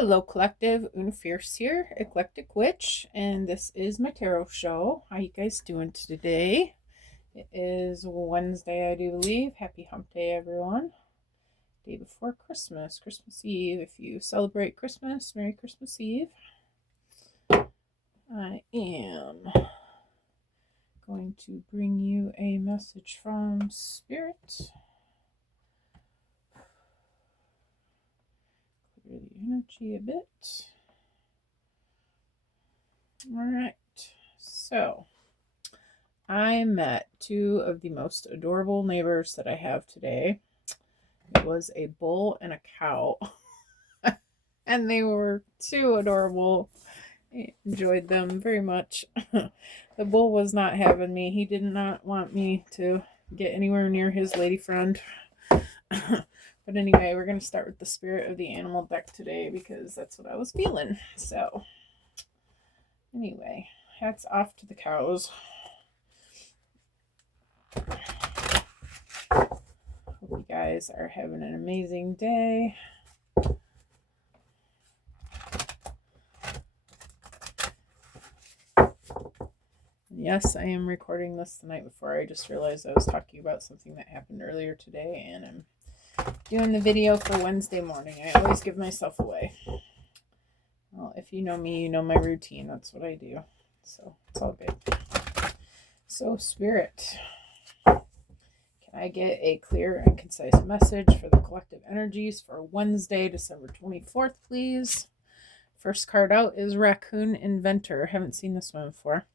Hello, Collective. Una Fierce here, Eclectic Witch, and this is my tarot show. How you guys doing today? It is Wednesday, I do believe. Happy Hump Day, everyone. Day before Christmas, Christmas Eve. If you celebrate Christmas, Merry Christmas Eve. I am going to bring you a message from Spirit. Clear the energy a bit. Alright, so I met two of the most adorable neighbors that I have today. It was a bull and a cow, and they were too adorable. I enjoyed them very much. The bull was not having me. He did not want me to get anywhere near his lady friend. But anyway, we're going to start with the spirit of the animal deck today because that's what I was feeling. So anyway, hats off to the cows. Hope you guys are having an amazing day. Yes, I am recording this the night before. I just realized I was talking about something that happened earlier today, and I'm doing the video for Wednesday morning. I always give myself away. Well, if you know me, you know my routine. That's what I do. So it's all good. So, Spirit, can I get a clear and concise message for the collective energies for Wednesday, December 24th, please? First card out is Raccoon Inventor. Haven't seen this one before.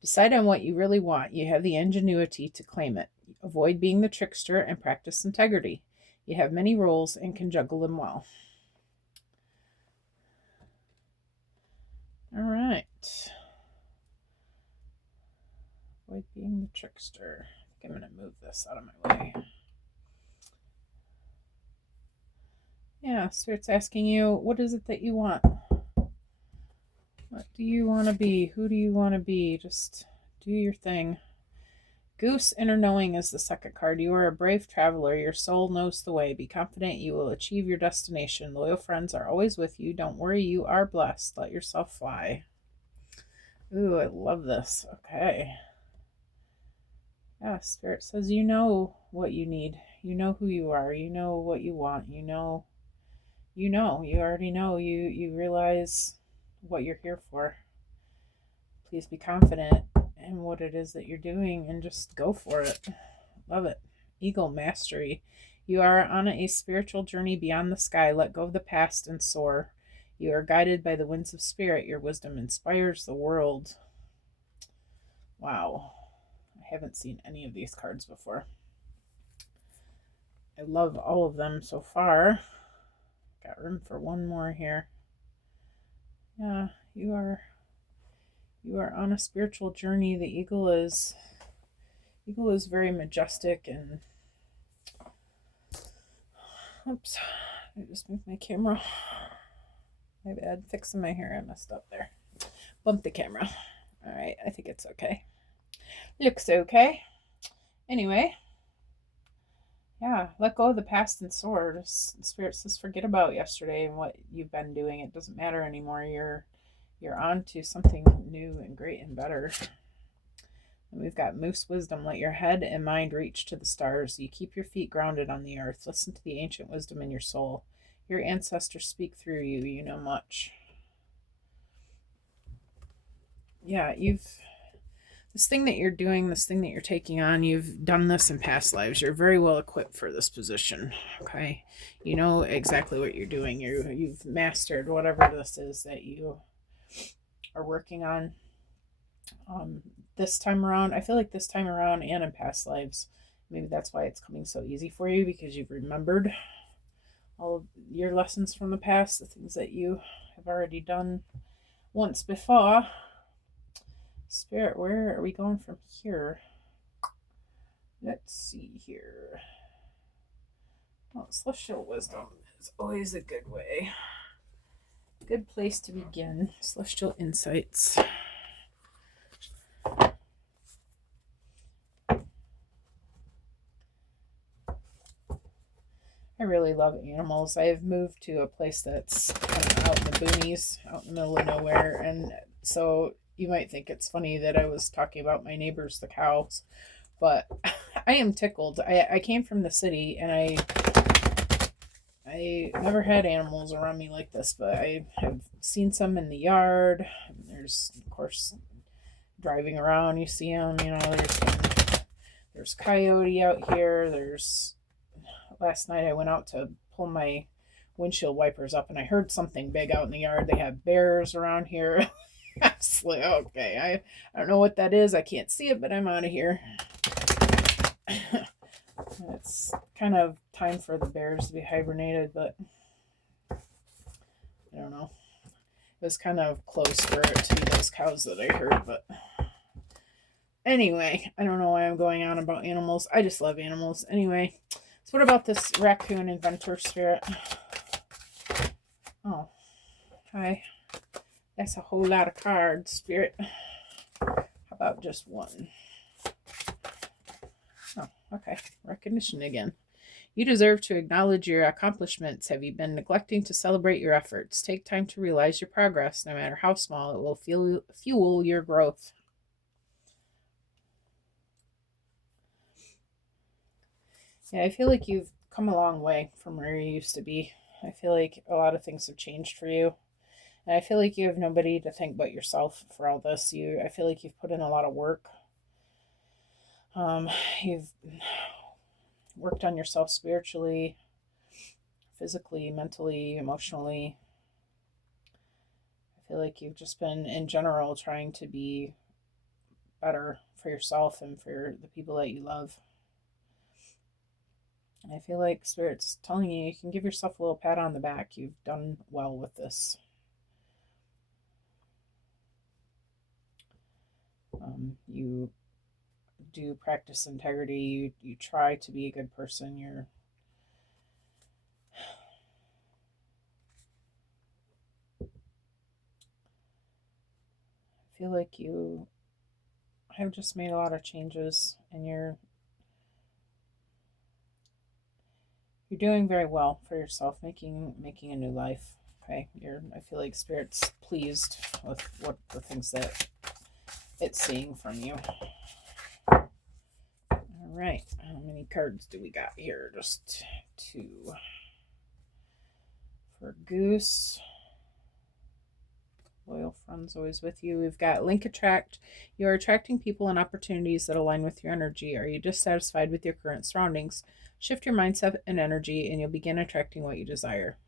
Decide on what you really want. You have the ingenuity to claim it. Avoid being the trickster and practice integrity. You have many roles and can juggle them well. All right. Avoid being the trickster. I think I'm going to move this out of my way. Yeah, Spirit's asking you, what is it that you want? What do you want to be? Who do you want to be? Just do your thing. Goose Inner Knowing is the second card. You are a brave traveler. Your soul knows the way. Be confident you will achieve your destination. Loyal friends are always with you. Don't worry, you are blessed. Let yourself fly. Ooh, I love this. Okay. Yeah, Spirit says you know what you need. You know who you are. You know what you want. You already know. You realize what you're here for. Please be confident in what it is that you're doing and just go for it. Love it. Eagle Mastery. You are on a spiritual journey beyond the sky. Let go of the past and soar. You are guided by the winds of spirit. Your wisdom inspires the world. Wow. I haven't seen any of these cards before. I love all of them so far. Got room for one more here. Yeah, you are on a spiritual journey. The eagle is very majestic and oops, I just moved my camera. My bad. Fixing my hair. I messed up there. Bumped the camera. All right, I think it's okay. Looks okay. Anyway, yeah, let go of the past and soar. Just, Spirit says forget about yesterday and what you've been doing. It doesn't matter anymore. You're on to something new and great and better. And we've got Moose Wisdom. Let your head and mind reach to the stars. You keep your feet grounded on the earth. Listen to the ancient wisdom in your soul. Your ancestors speak through you. You know much. Yeah, this thing that you're doing, this thing that you're taking on, you've done this in past lives. You're very well equipped for this position. Okay. You know exactly what you're doing. You've mastered whatever this is that you are working on. This time around, I feel like this time around and in past lives, maybe that's why it's coming so easy for you, because you've remembered all of your lessons from the past, the things that you have already done once before. Spirit, where are we going from here? Let's see here. Well, Celestial Wisdom is always a good way. Good place to begin. Celestial Insights. I really love animals. I have moved to a place that's kind of out in the boonies, out in the middle of nowhere. And so you might think it's funny that I was talking about my neighbors, the cows, but I am tickled. I came from the city and I never had animals around me like this, but I have seen some in the yard. There's, of course, driving around, you see them, there's coyote out here. Last night I went out to pull my windshield wipers up and I heard something big out in the yard. They have bears around here. I was like, okay, I don't know what that is. I can't see it, but I'm out of here. It's kind of time for the bears to be hibernated, but I don't know. It was kind of close for it to be those cows that I heard, but anyway, I don't know why I'm going on about animals. I just love animals. Anyway, so what about this raccoon inventor spirit? Oh, hi. That's a whole lot of cards, spirit. How about just one? Oh, okay. Recognition again. You deserve to acknowledge your accomplishments. Have you been neglecting to celebrate your efforts? Take time to realize your progress, no matter how small. It will fuel your growth. Yeah, I feel like you've come a long way from where you used to be. I feel like a lot of things have changed for you. And I feel like you have nobody to thank but yourself for all this. I feel like you've put in a lot of work. You've worked on yourself spiritually, physically, mentally, emotionally. I feel like you've just been, in general, trying to be better for yourself and for the people that you love. And I feel like Spirit's telling you can give yourself a little pat on the back. You've done well with this. You do practice integrity. You try to be a good person. I feel like you have just made a lot of changes and you're doing very well for yourself, making a new life. Okay, I feel like Spirit's pleased with what the things that it's seeing from you. All right, how many cards do we got here? Just two. For Goose, loyal friends always with you. We've got Link Attract. You are attracting people and opportunities that align with your energy. Are you dissatisfied with your current surroundings? Shift your mindset and energy and you'll begin attracting what you desire.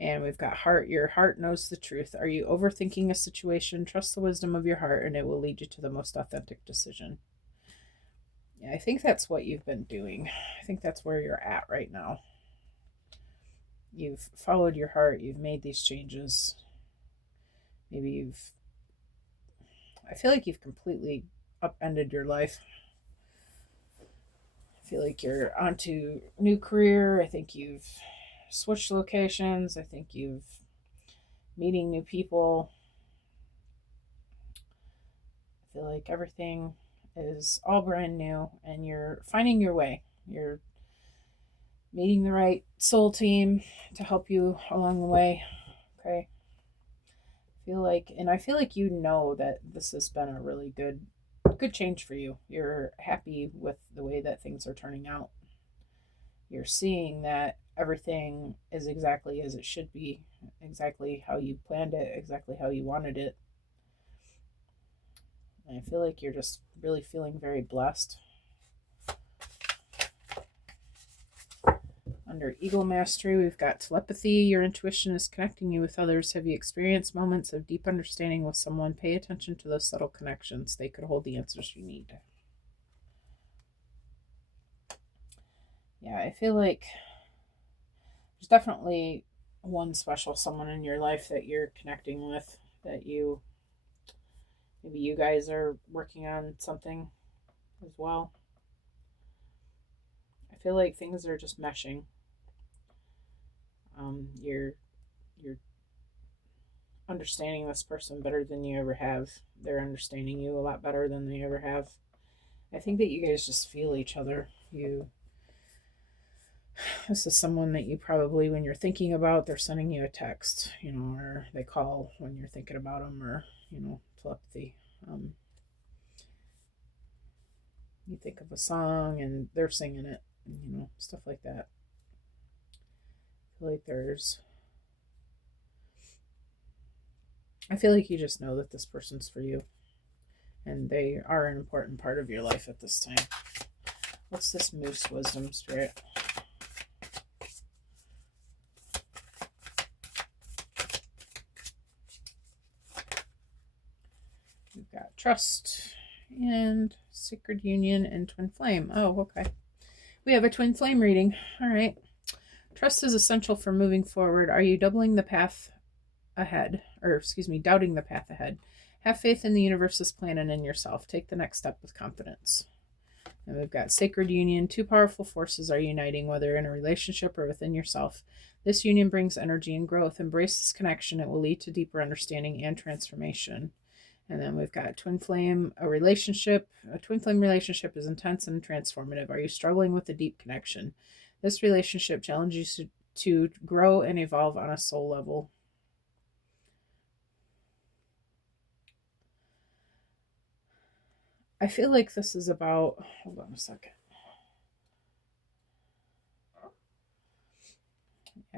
And we've got Heart. Your heart knows the truth. Are you overthinking a situation? Trust the wisdom of your heart and it will lead you to the most authentic decision. Yeah, I think that's what you've been doing. I think that's where you're at right now. You've followed your heart. You've made these changes. Maybe I feel like you've completely upended your life. I feel like you're onto new career. I think you've switched locations. I think you've meeting new people. I feel like everything is all brand new and you're finding your way. You're meeting the right soul team to help you along the way. Okay. I feel like you know that this has been a really good change for you. You're happy with the way that things are turning out. You're seeing that everything is exactly as it should be, exactly how you planned it, exactly how you wanted it. And I feel like you're just really feeling very blessed. Under Eagle Mastery, we've got telepathy. Your intuition is connecting you with others. Have you experienced moments of deep understanding with someone? Pay attention to those subtle connections. They could hold the answers you need. Yeah, I feel like there's definitely one special someone in your life that you're connecting with, that maybe you guys are working on something as well. I feel like things are just meshing. You're understanding this person better than you ever have. They're understanding you a lot better than they ever have. I think that you guys just feel each other. This is someone that you probably, when you're thinking about, they're sending you a text, or they call when you're thinking about them, or, telepathy. You think of a song and they're singing it, stuff like that. I feel like you just know that this person's for you and they are an important part of your life at this time. What's this moose wisdom, Spirit? We've got trust and sacred union and twin flame. Oh, okay. We have a twin flame reading. All right. Trust is essential for moving forward. Are you doubling the path ahead? Doubting the path ahead. Have faith in the universe's plan and in yourself. Take the next step with confidence. And we've got sacred union. Two powerful forces are uniting, whether in a relationship or within yourself. This union brings energy and growth. Embrace this connection. It will lead to deeper understanding and transformation. And then we've got twin flame, a relationship. A twin flame relationship is intense and transformative. Are you struggling with a deep connection? This relationship challenges you to grow and evolve on a soul level. I feel like this is about, hold on a second.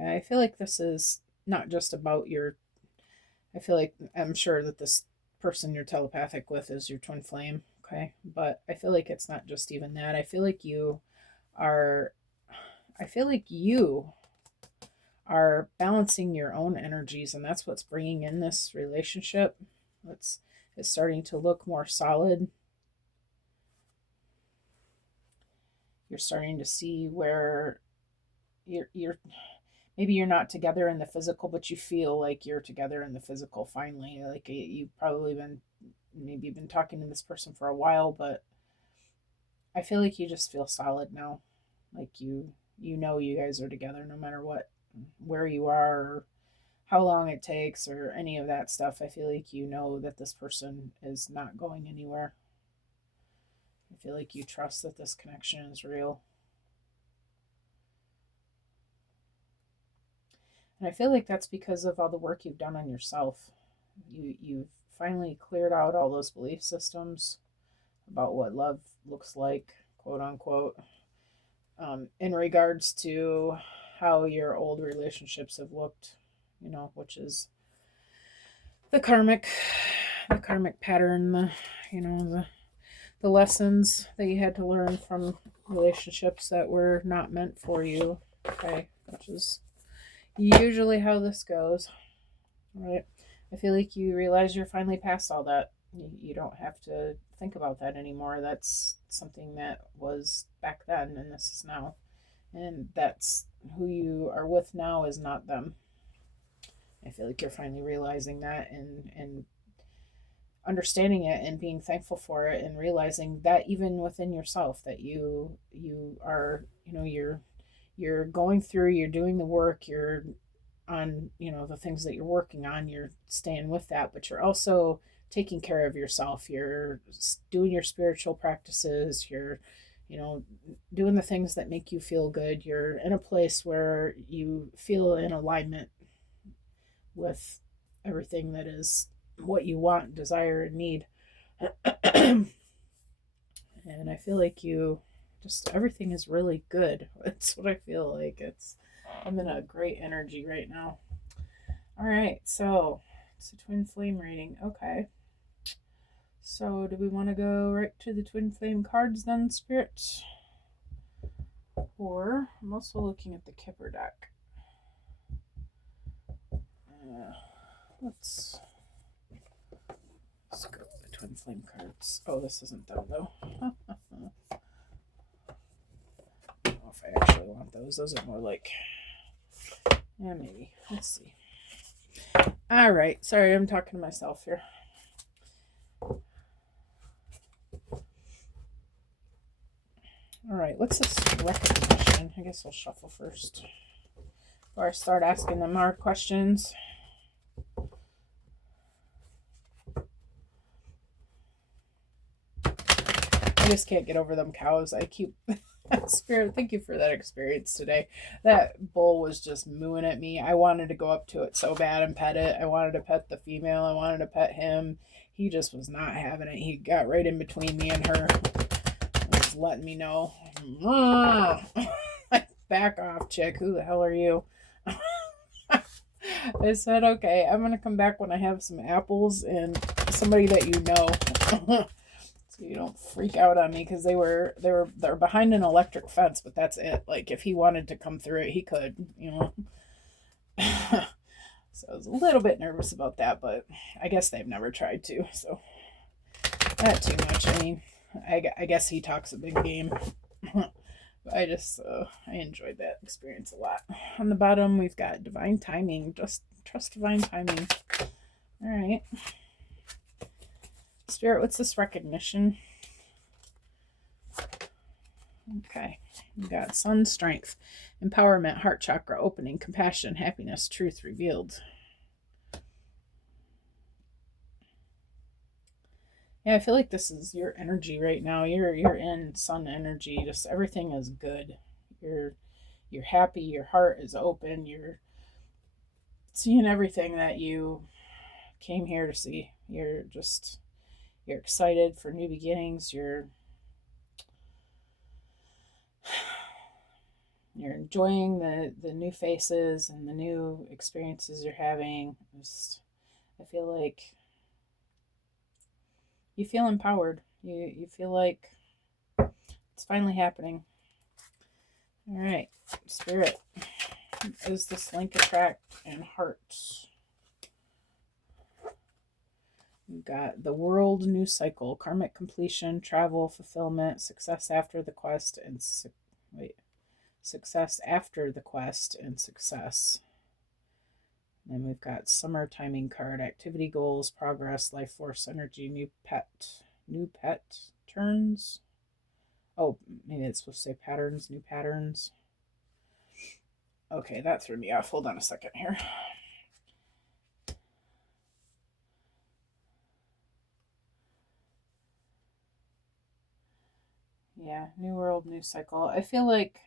I feel like this is not just about I'm sure that this person you're telepathic with is your twin flame, okay? But I feel like it's not just even that. I feel like you are balancing your own energies, and that's what's bringing in this relationship. It's starting to look more solid. You're starting to see where you're maybe you're not together in the physical, but you feel like you're together in the physical finally. Like you've probably been talking to this person for a while, but I feel like you just feel solid now. Like you guys are together no matter where you are, or how long it takes, or any of that stuff. I feel like you know that this person is not going anywhere. I feel like you trust that this connection is real. And I feel like that's because of all the work you've done on yourself. You've finally cleared out all those belief systems about what love looks like, quote unquote, in regards to how your old relationships have looked, which is the karmic pattern, the lessons that you had to learn from relationships that were not meant for you, okay, which is usually how this goes, right? I feel like you realize you're finally past all that. You don't have to think about that anymore. That's something that was back then, and this is now. And that's who you are with now is not them. I feel like you're finally realizing that and understanding it and being thankful for it, and realizing that even within yourself that you are, you're going through, you're doing the work, you're on, the things that you're working on, you're staying with that, but you're also taking care of yourself. You're doing your spiritual practices. You're, doing the things that make you feel good. You're in a place where you feel in alignment with everything that is what you want, desire, and need. And I feel like everything is really good. That's what I feel like. I'm in a great energy right now. All right, so it's a twin flame reading. Okay. So do we want to go right to the twin flame cards then, Spirit? Or I'm also looking at the Kipper deck. Let's go with the twin flame cards. Oh, this isn't them though. I don't know if I actually want those. Those are more like, yeah, maybe. Let's see. All right. Sorry, I'm talking to myself here. All right. What's this recognition? I guess I'll shuffle first before I start asking them hard questions. I just can't get over them cows. I keep Spirit, thank you for that experience today. That bull was just mooing at me. I wanted to go up to it so bad and pet it. I wanted to pet the female. I wanted to pet him. He just was not having it. He got right in between me and her. Just letting me know. Back off, chick. Who the hell are you? I said, okay, I'm gonna come back when I have some apples and somebody that you know. So you don't freak out on me, because they're behind an electric fence, but that's it. Like, if he wanted to come through it, he could, you know. So I was a little bit nervous about that, but I guess they've never tried to, so not too much. I mean, I guess he talks a big game. I enjoyed that experience a lot. On the bottom, we've got divine timing. Just trust divine timing. All right. Spirit, what's this recognition? Okay. We got sun, strength, empowerment, heart chakra opening, compassion, happiness, truth revealed. Yeah, I feel like this is your energy right now. You're in sun energy. Just everything is good. You're happy, your heart is open, you're seeing everything that you came here to see. You're excited for new beginnings. You're enjoying the new faces and the new experiences you're having. I feel like you feel empowered. You feel like it's finally happening. All right, Spirit, is this link attract and hearts? We've got the world, new cycle, karmic completion, travel, fulfillment, success after the quest, and success after the quest and success. Then we've got summer timing card, activity goals, progress, life force, energy, new pet turns. Oh, maybe it's supposed to say patterns, new patterns. Okay, that threw me off. Hold on a second here. Yeah, new world, new cycle. I feel like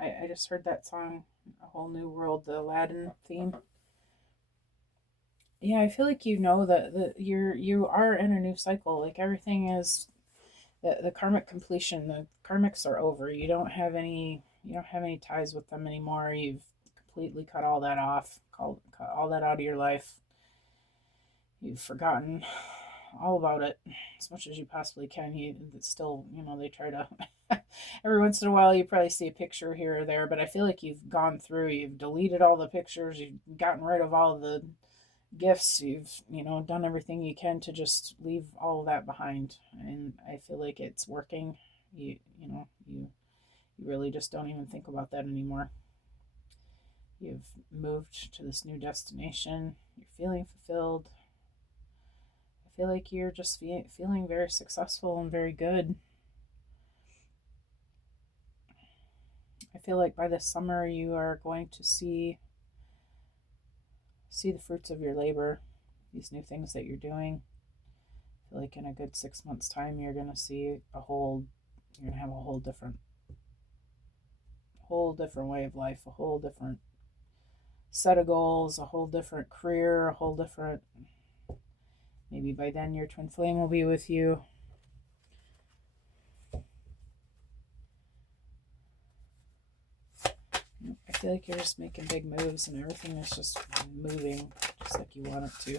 I just heard that song, A Whole New World, the Aladdin theme. Yeah, I feel like you know that you are in a new cycle. Like, everything is the karmic completion. The karmics are over. You don't have any ties with them anymore. You've completely cut all that off. Cut all that out of your life. You've forgotten all about it as much as you possibly can. It's still, they try to. Every once in a while, you probably see a picture here or there, but I feel like you've gone through. You've deleted all the pictures. You've gotten rid of all the gifts. You've, done everything you can to just leave all of that behind, and I feel like it's working. You really just don't even think about that anymore. You've moved to this new destination. You're feeling fulfilled. I feel like you're just feeling very successful and very good. I feel like by this summer you are going to see the fruits of your labor, these new things that you're doing. I feel like in a good 6 months' time you're gonna see you're gonna have a whole different way of life, a whole different set of goals, a whole different career, a whole different, maybe by then your twin flame will be with you. I feel like you're just making big moves and everything is just moving just like you want it to.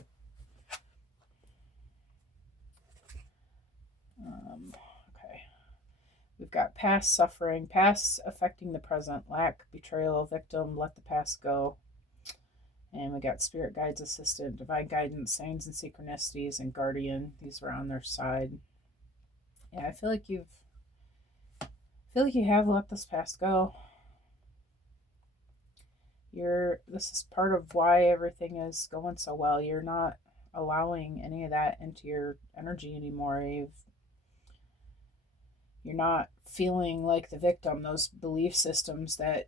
Okay. We've got past suffering, past affecting the present, lack, betrayal, victim, let the past go. And we got spirit guides, assistant, divine guidance, signs and synchronicities, and guardian. These were on their side. Yeah, I feel like you have let this past go. This is part of why everything is going so well. You're not allowing any of that into your energy anymore. You're not feeling like the victim. Those belief systems that,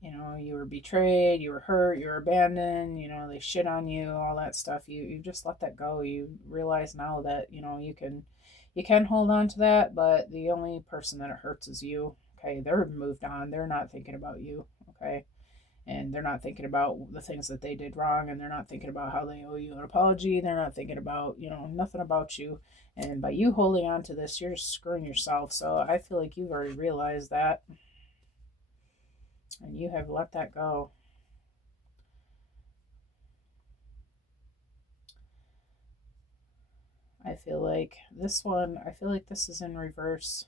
you were betrayed, you were hurt, you were abandoned, they shit on you, all that stuff. You just let that go. You realize now that, you You can hold on to that, but the only person that it hurts is you. Okay, they're moved on. They're not thinking about you. Okay, and they're not thinking about the things that they did wrong, and they're not thinking about how they owe you an apology. They're not thinking about, nothing about you. And by you holding on to this, you're just screwing yourself. So I feel like you've already realized that, and you have let that go. I feel like this is in reverse,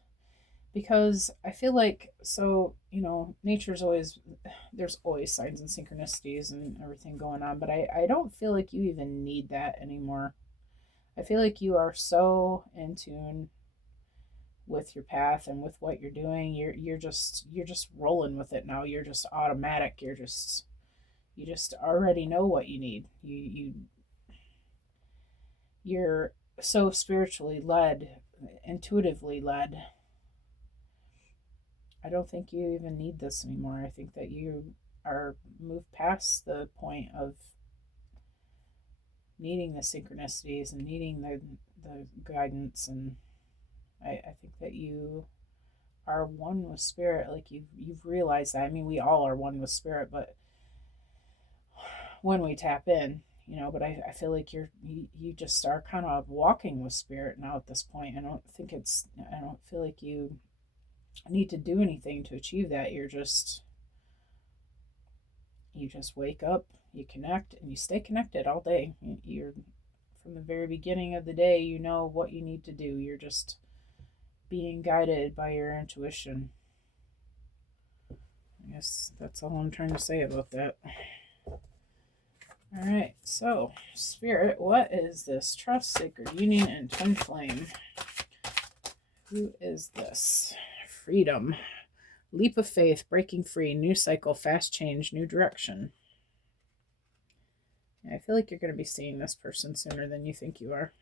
because I feel like, so, nature's always, there's always signs and synchronicities and everything going on, but I don't feel like you even need that anymore. I feel like you are so in tune with your path and with what you're doing. You're just rolling with it now. You're just automatic. You just already know what you need. You're so spiritually led, intuitively led. I don't think you even need this anymore. I think that you are moved past the point of needing the synchronicities and needing the guidance. And I think that you are one with spirit. Like you've realized that. I mean, we all are one with spirit, but when we tap in, but I feel like you just are kind of walking with spirit now at this point. I don't feel like you need to do anything to achieve that. You just wake up, you connect, and you stay connected all day. You're from the very beginning of the day, you know what you need to do. You're just being guided by your intuition. I guess that's all I'm trying to say about that. All right, so Spirit, what is this? Trust, sacred union, and twin flame. Who is this? Freedom. Leap of faith, breaking free, new cycle, fast change, new direction. I feel like you're going to be seeing this person sooner than you think you are.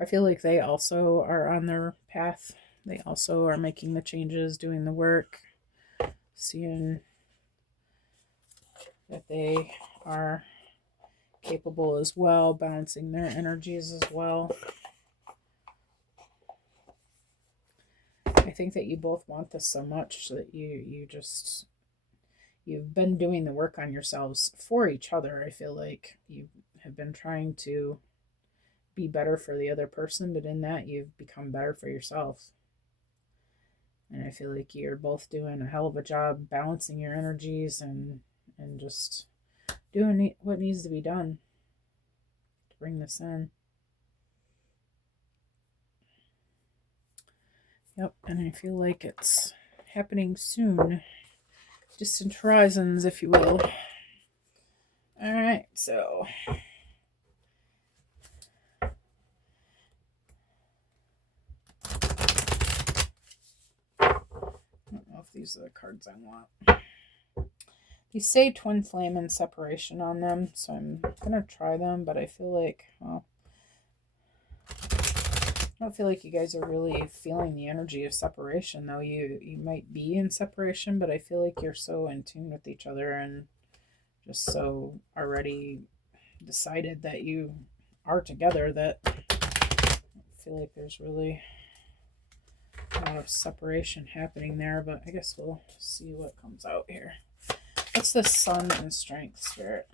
I feel like they also are on their path. They also are making the changes, doing the work, seeing that they are capable as well, balancing their energies as well. I think that you both want this so much that you've been doing the work on yourselves for each other. I feel like you have been trying to be better for the other person, but in that you've become better for yourself. And I feel like you're both doing a hell of a job balancing your energies and just doing what needs to be done to bring this in. Yep, and I feel like it's happening soon. Distant horizons, if you will. All right, so I don't know if these are the cards I want. These say twin flame and separation on them, so I'm gonna try them, but I feel like, well, I don't feel like you guys are really feeling the energy of separation, though. You might be in separation, but I feel like you're so in tune with each other and just so already decided that you are together that I feel like there's really a lot of separation happening there. But I guess we'll see what comes out here. What's the Sun and Strength, Spirit?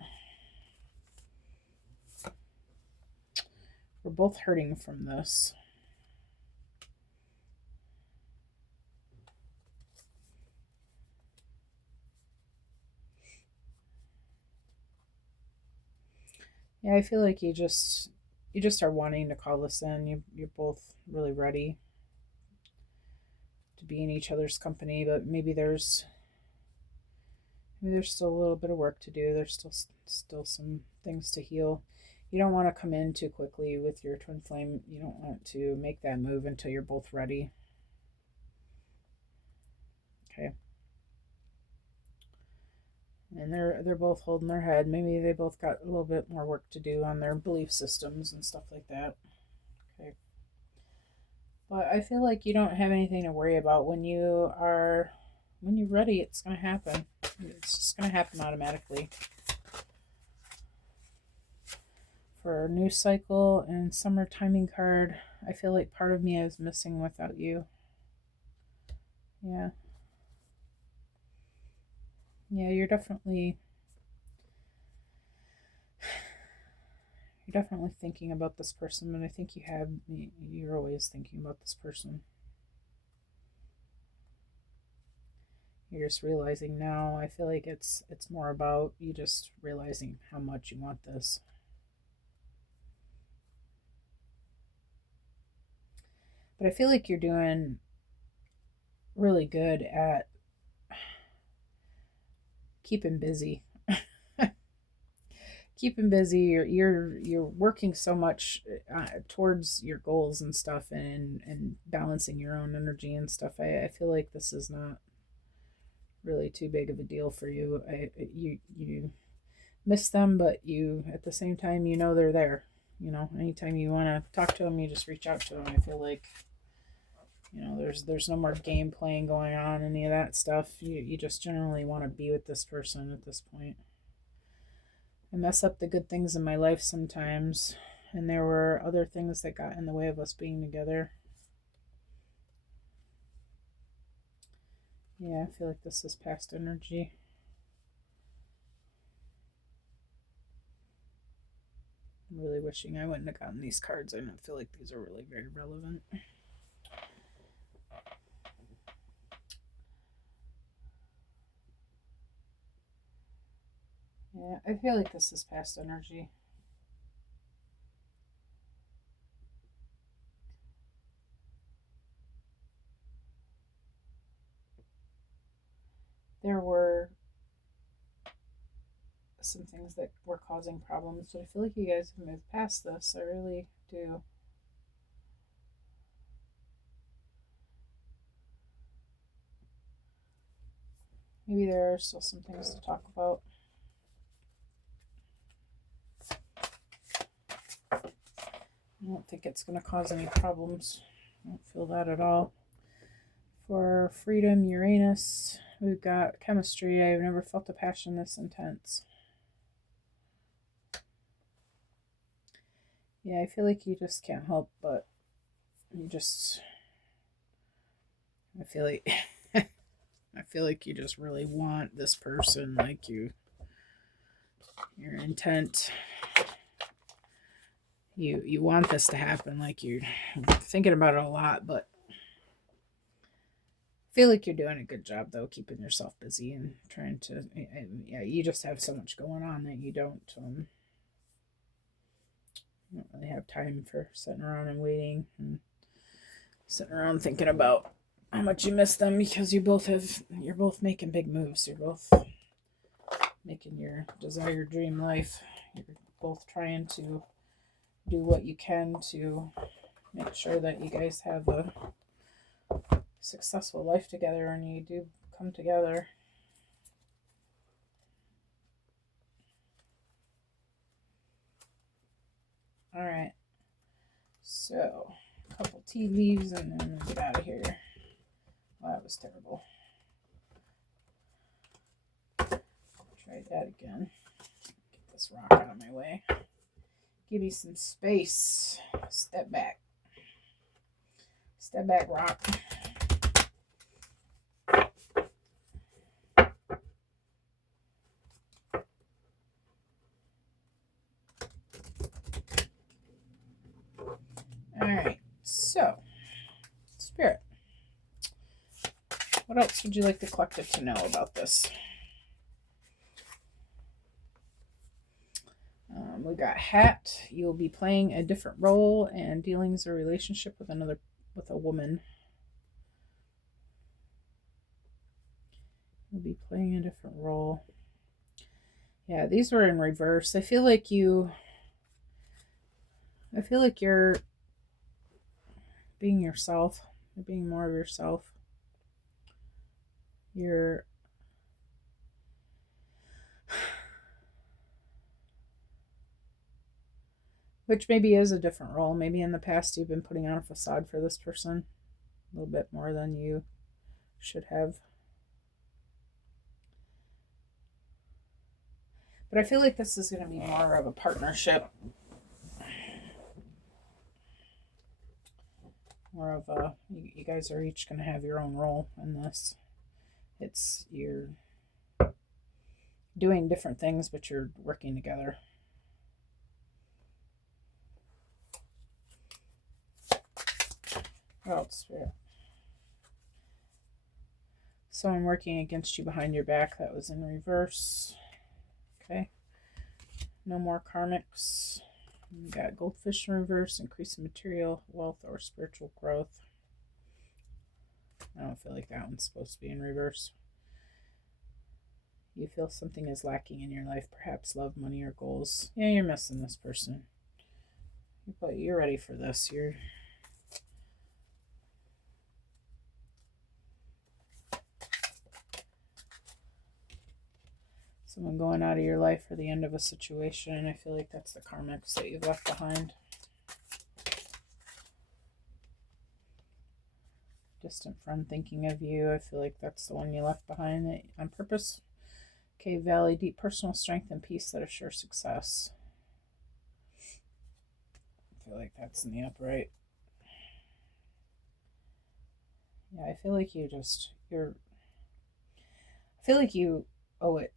We're both hurting from this. Yeah, I feel like you just are wanting to call this in. You're both really ready to be in each other's company, but maybe there's still a little bit of work to do. There's still some things to heal. You don't want to come in too quickly with your twin flame. You don't want to make that move until you're both ready. Okay. And they're both holding their head. Maybe they both got a little bit more work to do on their belief systems and stuff like that. Okay. But I feel like you don't have anything to worry about. When you're ready, it's going to happen. It's just going to happen automatically. For new cycle and summer timing card, I feel like part of me is missing without you. Yeah. Yeah, you're definitely thinking about this person, and I think you're always thinking about this person. You're just realizing now. I feel like it's more about you just realizing how much you want this. But I feel like you're doing really good at keeping busy. Keeping busy. You're working so much towards your goals and stuff, and balancing your own energy and stuff. I feel like this is not really too big of a deal for you. You miss them, but you at the same time they're there. Anytime you want to talk to them, you just reach out to them. I feel like there's no more game playing going on, any of that stuff. You just generally want to be with this person at this point. I mess up the good things in my life sometimes, and there were other things that got in the way of us being together. Yeah, I feel like this is past energy. I'm really wishing I wouldn't have gotten these cards. I don't feel like these are really very relevant. Yeah, I feel like this is past energy. There were some things that were causing problems, but I feel like you guys have moved past this. I really do. Maybe there are still some things to talk about. I don't think it's going to cause any problems. I don't feel that at all. For freedom, Uranus, we've got chemistry. I've never felt a passion this intense. Yeah, I feel like you just can't help but I feel like I feel like you just really want this person, like your intent. You want this to happen, like you're thinking about it a lot, but I feel like you're doing a good job though, keeping yourself busy and trying to. Yeah, you just have so much going on that you don't really have time for sitting around and waiting and sitting around thinking about how much you miss them, because you're both making big moves. You're both making your desired dream life. You're both trying to do what you can to make sure that you guys have a successful life together, and you do come together. All right, so a couple tea leaves and then we'll get out of here. Well, that was terrible. Try that again. Get this rock out of my way. Give me some space. Step back. Step back, rock. All right, so Spirit, what else would you like the collective to know about this? We got hat. You'll be playing a different role and dealing as a relationship with a woman. You'll be playing a different role. Yeah, these were in reverse. I feel like you're being yourself. You're being more of yourself. You're which maybe is a different role. Maybe in the past you've been putting on a facade for this person a little bit more than you should have. But I feel like this is going to be more of a partnership. more of a, you guys are each going to have your own role in this. You're doing different things, but you're working together. What else, Spirit? Someone working against you behind your back. That was in reverse. Okay. No more karmics. We got goldfish in reverse, increasing material wealth or spiritual growth. I don't feel like that one's supposed to be in reverse. You feel something is lacking in your life, perhaps love, money, or goals. Yeah, you're missing this person. But you're ready for this. You're someone going out of your life for the end of a situation, and I feel like that's the karmics that you've left behind. Distant friend thinking of you. I feel like that's the one you left behind on purpose. Okay, Valley, deep personal strength and peace that assure success. I feel like that's in the upright. Yeah, I feel like you owe it.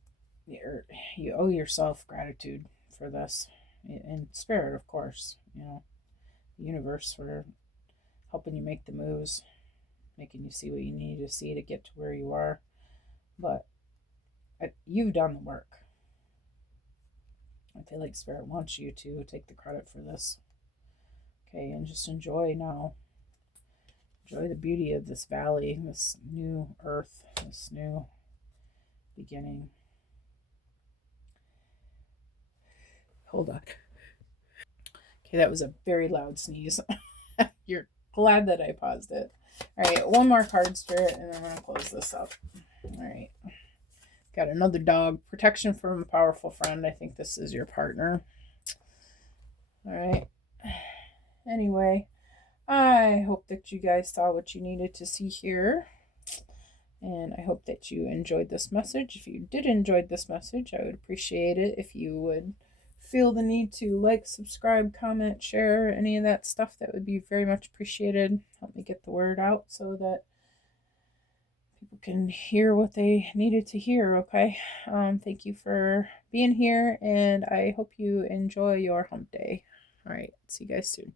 You owe yourself gratitude for this, in spirit, of course. The universe for helping you make the moves, making you see what you need to see to get to where you are. But you've done the work. I feel like Spirit wants you to take the credit for this. Okay, and just enjoy now. Enjoy the beauty of this valley, this new earth, this new beginning. Hold on. Okay, that was a very loud sneeze. You're glad that I paused it. All right, one more card, Spirit, and I'm going to close this up. All right. Got another dog. Protection from a powerful friend. I think this is your partner. All right. Anyway, I hope that you guys saw what you needed to see here. And I hope that you enjoyed this message. If you did enjoy this message, I would appreciate it if you would feel the need to like, subscribe, comment, share, any of that stuff. That would be very much appreciated. Help me get the word out so that people can hear what they needed to hear, okay? Thank you for being here, and I hope you enjoy your hump day. All right, see you guys soon.